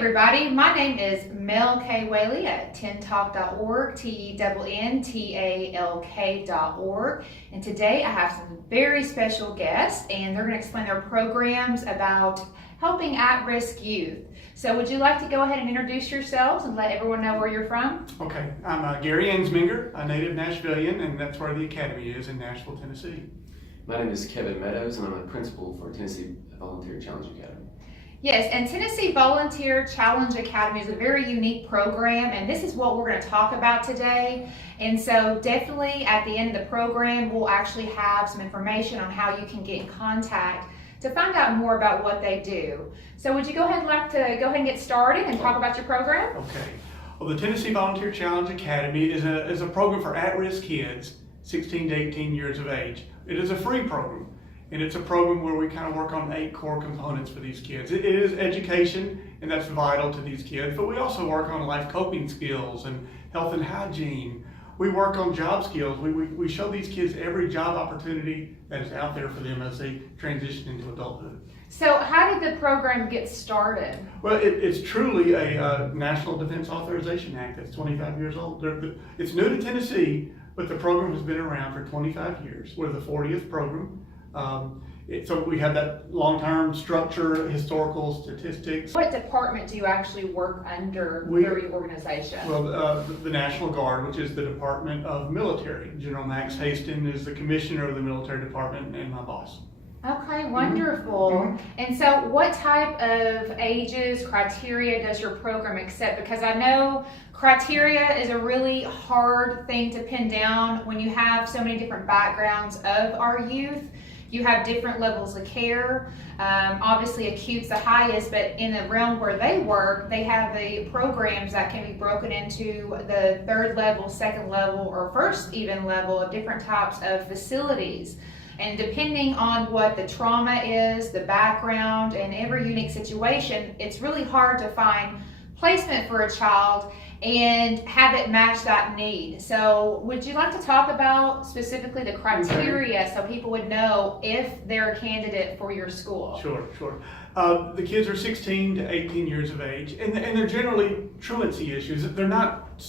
everybody, my name is Mel K Whaley at TNTalk.org, TENNTALK.org, and today I have some very special guests, and they're going to explain their programs about helping at-risk youth. So would you like to go ahead and introduce yourselves and let everyone know where you're from? Okay, I'm Gary Ensminger, a native Nashvilleian, and that's where the academy is in Nashville, Tennessee. My name is Kevin Meadows, and I'm a principal for Tennessee Volunteer ChalleNGe Academy. Yes, and Tennessee Volunteer ChalleNGe Academy is a very unique program, and this is what we're going to talk about today. And so definitely at the end of the program, we'll actually have some information on how you can get in contact to find out more about what they do. So would you go ahead and get started and talk about your program? Okay. Well, the Tennessee Volunteer ChalleNGe Academy is a program for at-risk kids 16 to 18 years of age. It is a free program. And it's a program where we kind of work on 8 core components for these kids. It is education, and that's vital to these kids, but we also work on life coping skills and health and hygiene. We work on job skills. We show these kids every job opportunity that is out there for them as they transition into adulthood. So how did the program get started? Well, it's truly a National Defense Authorization Act that's 25 years old. It's new to Tennessee, but the program has been around for 25 years. We're the 40th program. So we have that long-term structure, historical statistics. What department do you actually work under through your organization? Well, the National Guard, which is the Department of Military. General Max Hastings is the commissioner of the military department and my boss. Okay, wonderful. Mm-hmm. And so what type of ages, criteria does your program accept? Because I know criteria is a really hard thing to pin down when you have so many different backgrounds of our youth. You have different levels of care. Obviously acute's the highest, but in the realm where they work, they have the programs that can be broken into the 3rd level, 2nd level, or 1st even level of different types of facilities. And depending on what the trauma is, the background, and every unique situation, it's really hard to find placement for a child and have it match that need. So would you like to talk about specifically the criteria so people would know if they're a candidate for your school? Sure. The kids are 16 to 18 years of age, and they're generally truancy issues. They're not,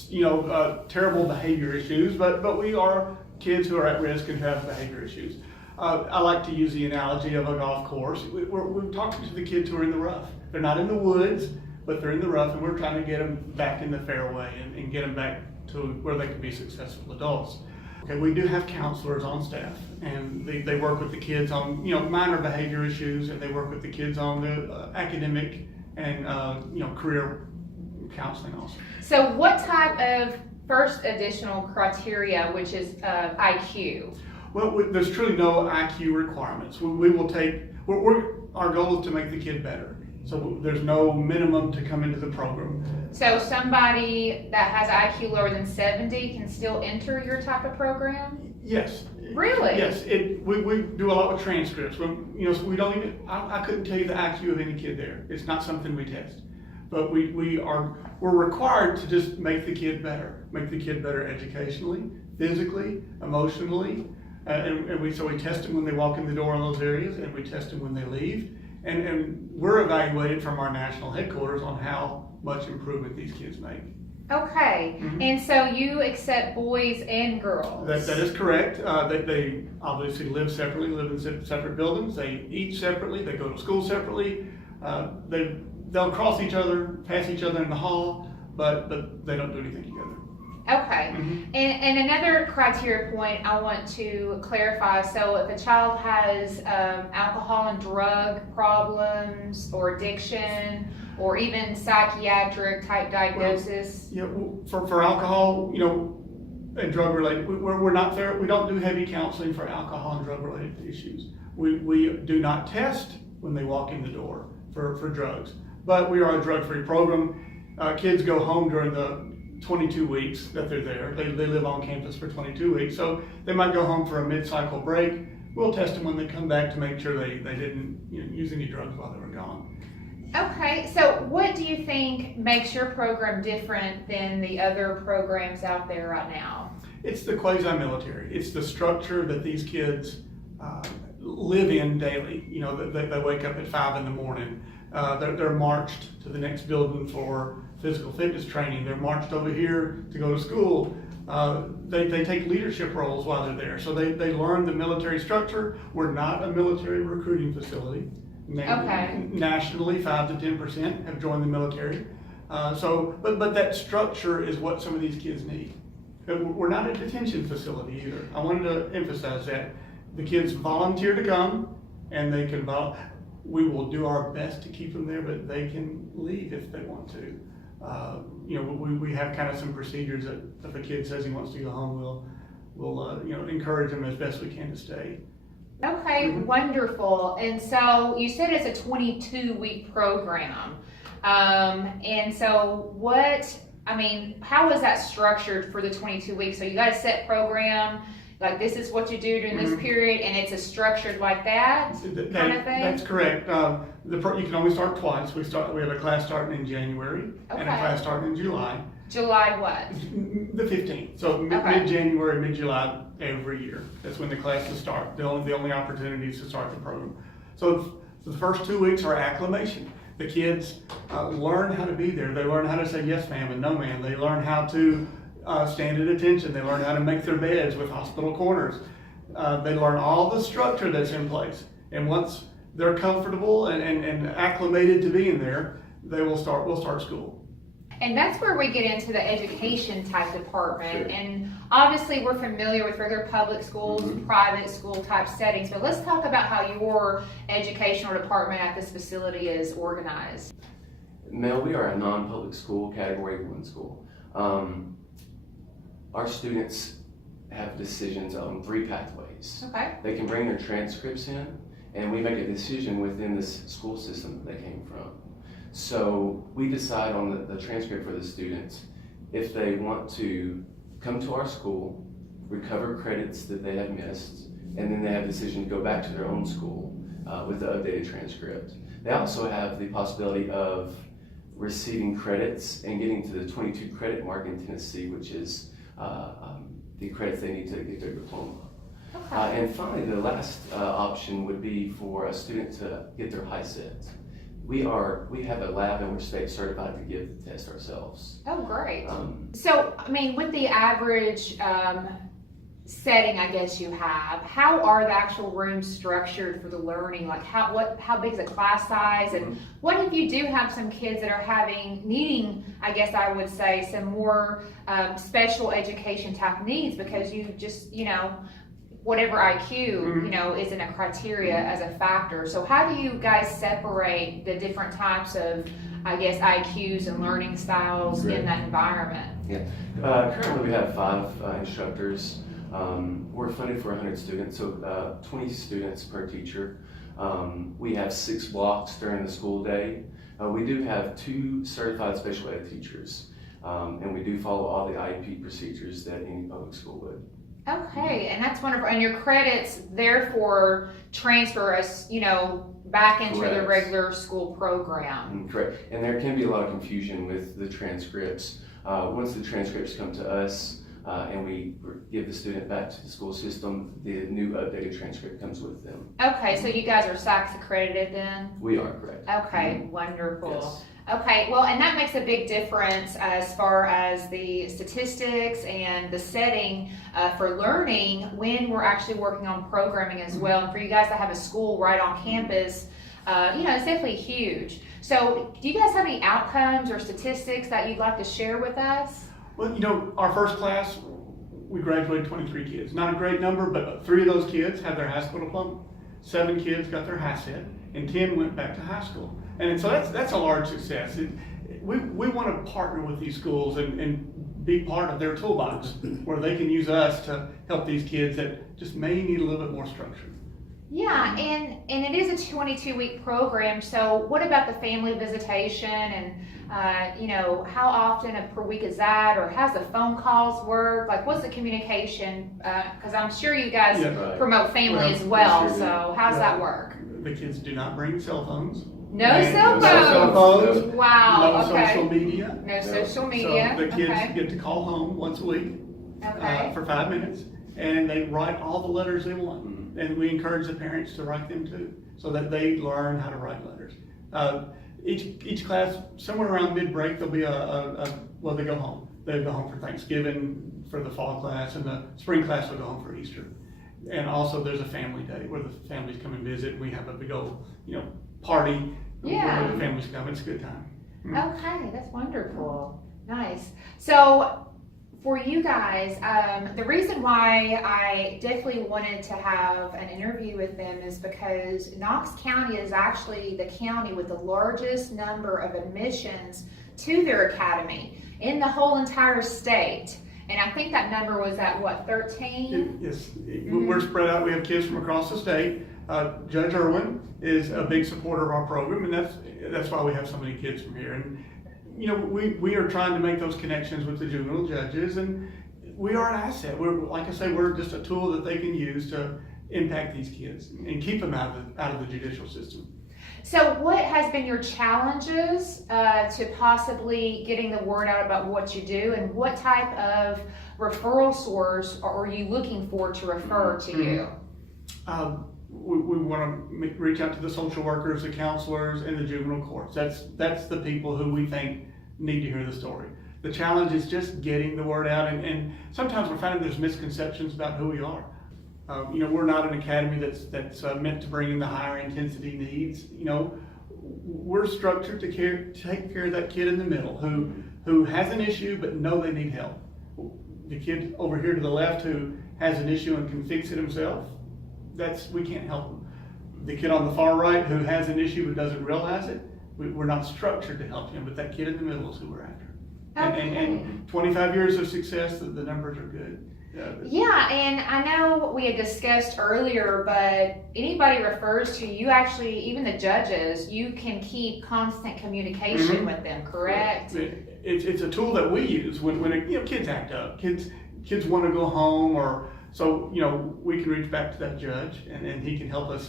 terrible behavior issues, but we are kids who are at risk and have behavior issues. I like to use the analogy of a golf course. We're talking to the kids who are in the rough. They're not in the woods, but they're in the rough, and we're trying to get them back in the fairway and get them back to where they can be successful adults. Okay, we do have counselors on staff, and they work with the kids on minor behavior issues, and they work with the kids on the academic and career counseling also. So what type of first additional criteria, which is IQ? Well, there's truly no IQ requirements. We will take, our goal is to make the kid better. So there's no minimum to come into the program. So somebody that has IQ lower than 70 can still enter your type of program? Yes. Really? Yes. We do a lot with transcripts. So we don't even, I couldn't tell you the IQ of any kid there. It's not something we test. But we're required to just make the kid better. Make the kid better educationally, physically, emotionally. So we test them when they walk in the door in those areas, and we test them when they leave. And we're evaluated from our national headquarters on how much improvement these kids make. Okay, Mm-hmm. And so you accept boys and girls? That is correct. They obviously live separately, live in separate buildings. They eat separately. They go to school separately. They'll cross each other, pass each other in the hall, but they don't do anything together. Okay, Mm-hmm. And another criteria point I want to clarify, so if a child has alcohol and drug problems or addiction or even psychiatric type diagnosis? For alcohol, and drug related, we're not there. We don't do heavy counseling for alcohol and drug related issues. We do not test when they walk in the door for drugs, but we are a drug free program. Kids go home during the 22 weeks that they're there. They live on campus for 22 weeks. So they might go home for a mid-cycle break. We'll test them when they come back to make sure they didn't use any drugs while they were gone. Okay, so what do you think makes your program different than the other programs out there right now? It's the quasi-military. It's the structure that these kids live in daily. They wake up at 5 in the morning. They're marched to the next building for physical fitness training. They're marched over here to go to school. They take leadership roles while they're there. So they learn the military structure. We're not a military recruiting facility. Okay. Nationally, 5 to 10% have joined the military. But that structure is what some of these kids need. We're not a detention facility either. I wanted to emphasize that. The kids volunteer to come, and they can we will do our best to keep them there, but they can leave if they want to. We have kind of some procedures that if a kid says he wants to go home, we'll encourage them as best we can to stay. Okay, wonderful. And so you said it's a 22-week program. And so how is that structured for the 22 weeks? So you got a set program, like this is what you do during this period, and it's a structured like that kind of thing? That's correct. You can only start twice. We have a class starting in January and a class starting in July. July what? The 15th. So mid-January, mid-July every year. That's when the classes start. The only opportunities to start the program. So the first 2 weeks are acclimation. The kids learn how to be there. They learn how to say yes ma'am and no ma'am. They learn how to stand at attention. They learn how to make their beds with hospital corners. They learn all the structure that's in place. And once they're comfortable and acclimated to being there, we'll start school. And that's where we get into the education type department. Sure. And obviously we're familiar with regular public schools, private school type settings, but let's talk about how your educational department at this facility is organized. Mel, we are a non-public school, Category 1 school. Our students have decisions on 3 pathways. Okay. They can bring their transcripts in, and we make a decision within this school system that they came from. So we decide on the transcript for the students if they want to come to our school, recover credits that they have missed, and then they have a decision to go back to their own school with the updated transcript. They also have the possibility of receiving credits and getting to the 22 credit mark in Tennessee, which is the credits they need to get their diploma. Okay. And finally, the last option would be for a student to get their HISET. We have a lab and we're state certified to give the test ourselves. Oh, great. So, with the average setting, I guess you have, how are the actual rooms structured for the learning? Like how big is the class size? And what if you do have some kids that are needing, I guess I would say, some more special education type needs because you just, whatever IQ, isn't a criteria as a factor. So how do you guys separate the different types of, I guess, IQs and learning styles in that environment? Yeah. Currently we have 5 instructors. We're funded for 100 students, so 20 students per teacher. We have 6 blocks during the school day. We do have 2 certified special ed teachers, and we do follow all the IEP procedures that any public school would. Okay, and that's wonderful. And your credits therefore transfer us, back into the regular school program. Correct. And there can be a lot of confusion with the transcripts. Once the transcripts come to us and we give the student back to the school system, the new updated transcript comes with them. Okay, so you guys are ISACS accredited then? We are, correct. Okay, wonderful. Yes. Okay, well, and that makes a big difference as far as the statistics and the setting for learning when we're actually working on programming as well. And for you guys to have a school right on campus, it's definitely huge. So do you guys have any outcomes or statistics that you'd like to share with us? Well, our first class, we graduated 23 kids. Not a great number, but 3 of those kids had their high school diploma. 7 kids got their HISET, and 10 went back to high school. And so that's a large success. We want to partner with these schools and be part of their toolbox where they can use us to help these kids that just may need a little bit more structure. Yeah, and it is a 22-week program, so what about the family visitation and, how often per week is that, or how's the phone calls work? Like, what's the communication? Because I'm sure you guys promote family as well, so how's that work? The kids do not bring cell phones. No cell phones? Wow, no social media. No social media. So the kids get to call home once a week for 5 minutes, and they write all the letters they want. And we encourage the parents to write them too, so that they learn how to write letters. each class, somewhere around mid-break, there'll be well, they go home. They go home for Thanksgiving for the fall class, and the spring class will go home for Easter. And also there's a family day where the families come and visit. We have a big old, party where the families come. It's a good time. Okay, that's wonderful. Nice. So for you guys, the reason why I definitely wanted to have an interview with them is because Knox County is actually the county with the largest number of admissions to their academy in the whole entire state. And I think that number was at what, 13? Yes, we're spread out. We have kids from across the state. Judge Irwin is a big supporter of our program, and that's why we have so many kids from here. And we are trying to make those connections with the juvenile judges, and we are an asset. Like I say, we're just a tool that they can use to impact these kids and keep them out of the judicial system. So what has been your challenges to possibly getting the word out about what you do, and what type of referral source are you looking for to refer to you? We want to reach out to the social workers, the counselors, and the juvenile courts. That's the people who we think need to hear the story. The challenge is just getting the word out, and sometimes we're finding there's misconceptions about who we are. We're not an academy that's meant to bring in the higher intensity needs. We're structured to take care of that kid in the middle who has an issue but know they need help. The kid over here to the left who has an issue and can fix it himself, we can't help them. The kid on the far right who has an issue but doesn't realize it, we're not structured to help him, but that kid in the middle is who we're after. Okay. And 25 years of success, the numbers are good. Yeah, and I know we had discussed earlier, but anybody refers to you, actually, even the judges, you can keep constant communication with them, correct? It's a tool that we use when kids act up, kids want to go home, or so we can reach back to that judge and he can help us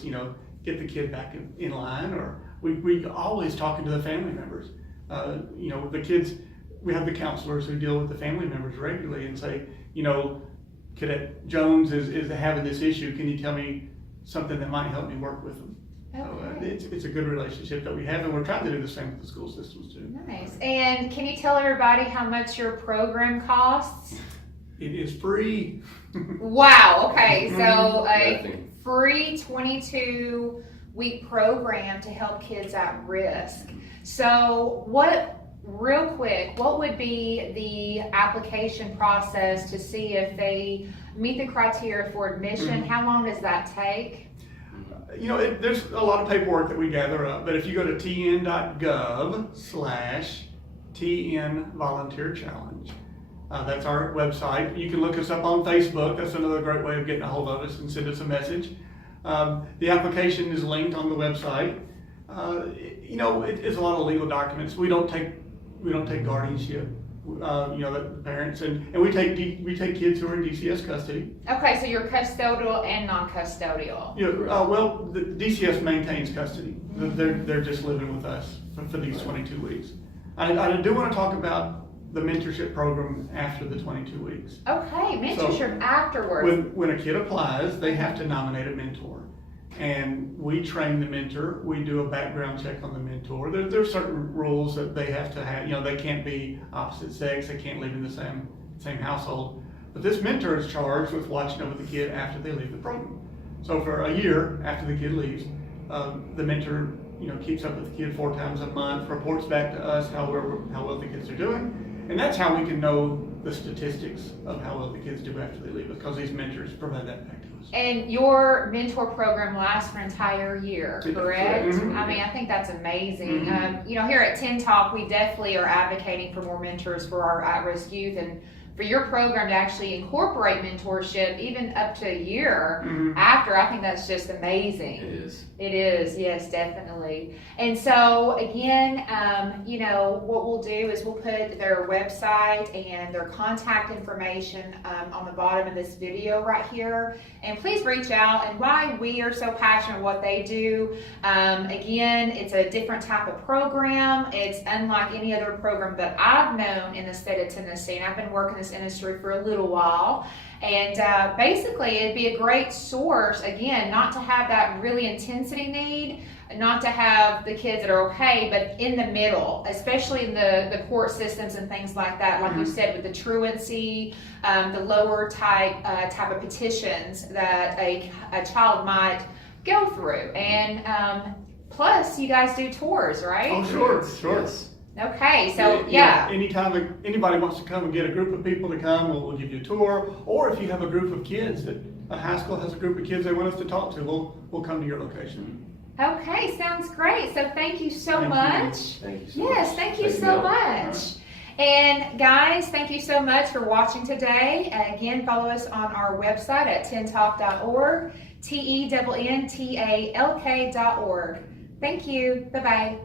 get the kid back in line, or we always talking to the family members. The kids, we have the counselors who deal with the family members regularly and say, Cadet Jones is having this issue. Can you tell me something that might help me work with them? Okay. So it's a good relationship that we have, and we're trying to do the same with the school systems too. Nice. And can you tell everybody how much your program costs? It is free. Wow. Okay. So a free 22-week program to help kids at risk. So real quick, what would be the application process to see if they meet the criteria for admission? How long does that take? There's a lot of paperwork that we gather up, but if you go to tn.gov/TN Volunteer Challenge, that's our website. You can look us up on Facebook. That's another great way of getting a hold of us and send us a message. The application is linked on the website. It's a lot of legal documents. We don't take guardianship. The parents and we take kids who are in DCS custody. Okay, so you're custodial and non-custodial. Well, the DCS maintains custody. They're just living with us for these 22 weeks. I do want to talk about the mentorship program after the 22 weeks. Okay, mentorship afterwards. When a kid applies, they have to nominate a mentor. And we train the mentor. We do a background check on the mentor. There are certain rules that they have to have. They can't be opposite sex. They can't live in the same household. But this mentor is charged with watching over the kid after they leave the program. So for a year after the kid leaves, the mentor keeps up with the kid 4 times a month, reports back to us how well the kids are doing, and that's how we can know the statistics of how well the kids do after they leave, because these mentors provide that back to us. And your mentor program lasts for an entire year, correct? I mean, I think that's amazing. Here at 10 Talk, we definitely are advocating for more mentors for our at-risk youth, and for your program to actually incorporate mentorship even up to a year after, I think that's just amazing. It is, yes, definitely. And so again, what we'll do is we'll put their website and their contact information on the bottom of this video right here. And please reach out. And why we are so passionate what they do, again, it's a different type of program. It's unlike any other program that I've known in the state of Tennessee. And I've been working this industry for a little while. And basically, it'd be a great source, again, not to have that really intensity need, not to have the kids that are okay, but in the middle, especially in the court systems and things like that, like you said, with the truancy, the lower type of petitions that a child might go through. And plus, you guys do tours, right? Oh, sure. Yes. Okay, so yeah. Anytime anybody wants to come and get a group of people to come, we'll give you a tour. Or if you have a group of kids that a high school has a group of kids they want us to talk to, we'll come to your location. Okay, sounds great. So thank you so much. Thank you so Yes, much. thank you so much. And guys, thank you so much for watching today. Again, follow us on our website at tentalk.org, TENNTALK.org. Thank you. Bye-bye.